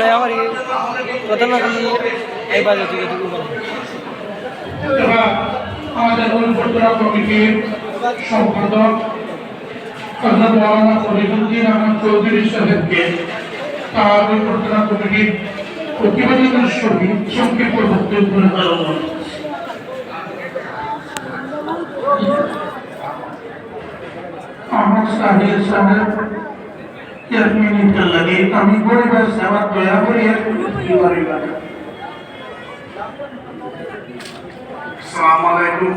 নয় আমার প্রধান অতিথি এই বাজে থেকে আমাদের উপজেলা কমিটির সম্পাদক হযরত মাওলানা ফরিদুদ্দিন আহমদ চৌধুরী সাহেবকে তার উপজেলা কমিটির প্রতিবেদনের সহিত সংক্ষিপ্ত বক্তব্য দেওয়া হলো। আমার সাহেব সাহেব এক মিনিট লাগে আমি গরিবের সেবা দয়া করে এক মিনিট করিবা। আসসালামু আলাইকুম।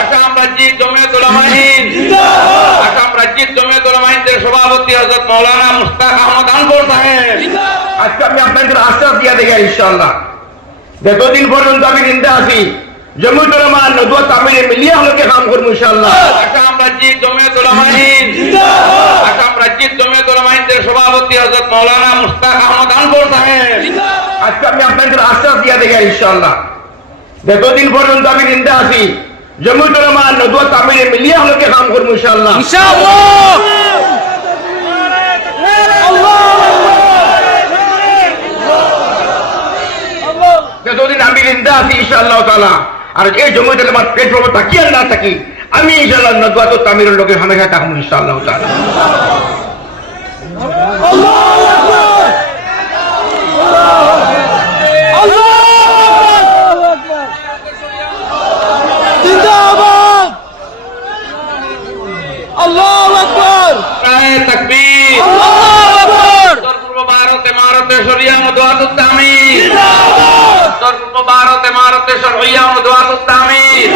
আসাম রাজ্যিক জমিয়ত উলামা হিন্দ আসাম রাজ্যিক জমিয়ত উলামা হিন্দের সভাপতি হযরত মাওলানা মুশতাক আহমদ আনগর সাহেব, আজকে আমি আপনাদের আশ্বাস দিয়ে দেই ইনশাআল্লাহ যতদিন পর্যন্ত আমি জিন্দা আছি জমিয়ত উলামা নদওয়া তামিলে মিলিয়ে হলকে কাম করব ইনশাআল্লাহ। আসাম রাজ্যিক জমিয়ত উলামা হিন্দ আসাম রাজ্যিক জমিয়ত উলামা হিন্দের সভাপতি হযরত মাওলানা মুশতাক আহমদ আনগর সাহেব, আজকে আমি আপনাদের আশ্বাস দিয়ে দেই ইনশাআল্লাহ যতদিন পর্যন্ত আমি জিন্দা আছি জমিয়ত উলামা নদওয়া তামিলে মিলিয়ে হলকে কাম করব ইনশাআল্লাহ। যতদিন আমি জিন্দা আছি ইনশাআল্লাহ তাআলা আর এই জমিয়ত উলামা পেট প্রবত তাকিয়ে না থাকি আমি ইনশাআল্লাহ নদওয়া তামিলের লোকে হামেশা থাকবো ইনশাআল্লাহ তাআলা। আল্লাহু আকবার, নারায়ে তাকবীর, আল্লাহু আকবার। উত্তর পূর্ব ভারতে মারতে শরিয়া নদওয়াতুত তামিল, উত্তর পূর্ব ভারতে মারতে শরিয়া নদওয়াতুত তামিল।